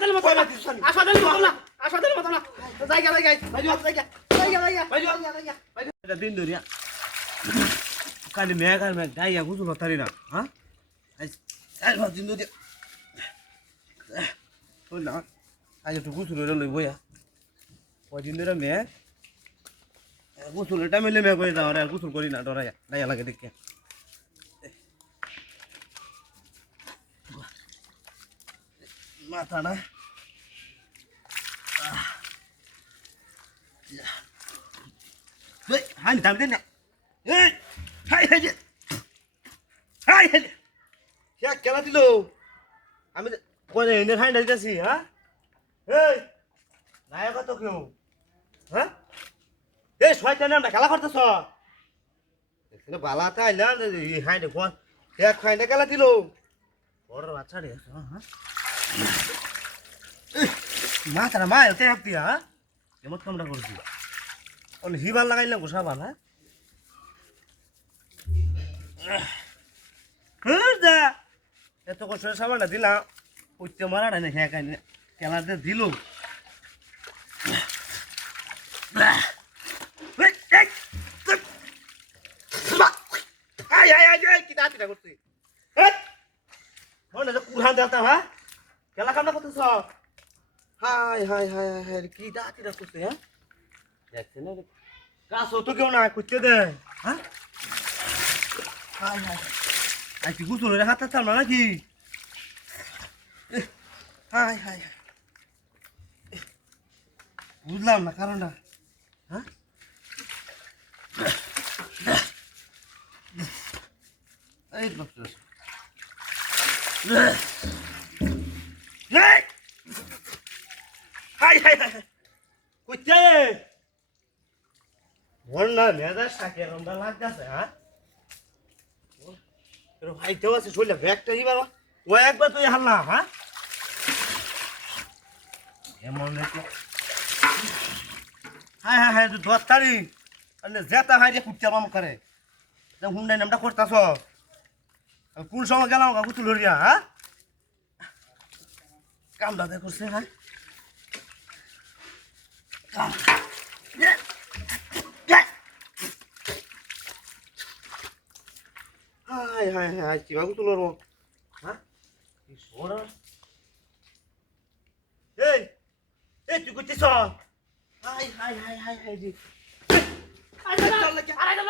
হাসপাতালের মতো না হাসপাতালের মতো না হাসপাতালের মতো না জায়গা জায়গা জায়গা জায়গা জায়গা এটা দিন ধরিয়া কালি মেঘ আর মেঘ গাইয়া গুজু লতারি না হ্যাঁ আজ দিন ধরিয়া ওই না আজ একটু গুছু লই বইয়া কয়দিন ধরে মেঘ গুছুল এটা মিলে মেঘ করে যাওয়ার আর গুছুল করি না ডরাইয়া গাইয়া লাগে দেখে মাথাটা হাই দাম দিন না এই হাই হাই হাই হাই কে কেলা দিল আমি কোনে এনে হাই না দিতেছি হ্যাঁ এই নায়ক তো কেউ হ্যাঁ এই শয়তান আমরা খেলা করতেছ এখানে বালাটা আইলা হাই না কোন এক হাই না কেলা দিল বড় বাচ্চা রে হ্যাঁ মাথাটা মা এতে হাঁপতি হ্যাঁ এমন কামটা করছি অন হিবার লাগাইলাম গোসাবা না দা এত কষ্ট সাবানটা দিলাম উঠতে মারাটা না খেয়ে খাই খেলাতে দিল কি দাঁতিটা করছি কুড়ান দিতাম হ্যাঁ খেলা কামটা করতেছ হাই হাই হাই হাই কি দাঁতিটা করছে হ্যাঁ দেখছেন গাছ তো কেউ না করতে দে হ্যাঁ হাই হাই আই কি গুছল রে হাতে চাল নাকি হাই হাই বুঝলাম না কারণটা হ্যাঁ এই ডক্টর হাই হাই হাই কইতে বন্যা মেদা শাকে রন্ডা লাগতেছে হ্যাঁ ভাই তো আছে শরীরে ব্যাগটা নিবার ও একবার তুই হাল্লা হ্যাঁ এমন দেখো হাই হাই হাই 10 তারিখ মানে যেটা হাই রে কুচ্চা মাম করে হুন্ডাই নামটা করতাছ কোন সময় গেলাম গুতুল হরিয়া হ্যাঁ কামটা দেখছে হ্যাঁ হাই হাই হাই কিবা গুতুল হ্যাঁ এই এই তুই করছিস হাই হাই হাই হাই হাই জি আরে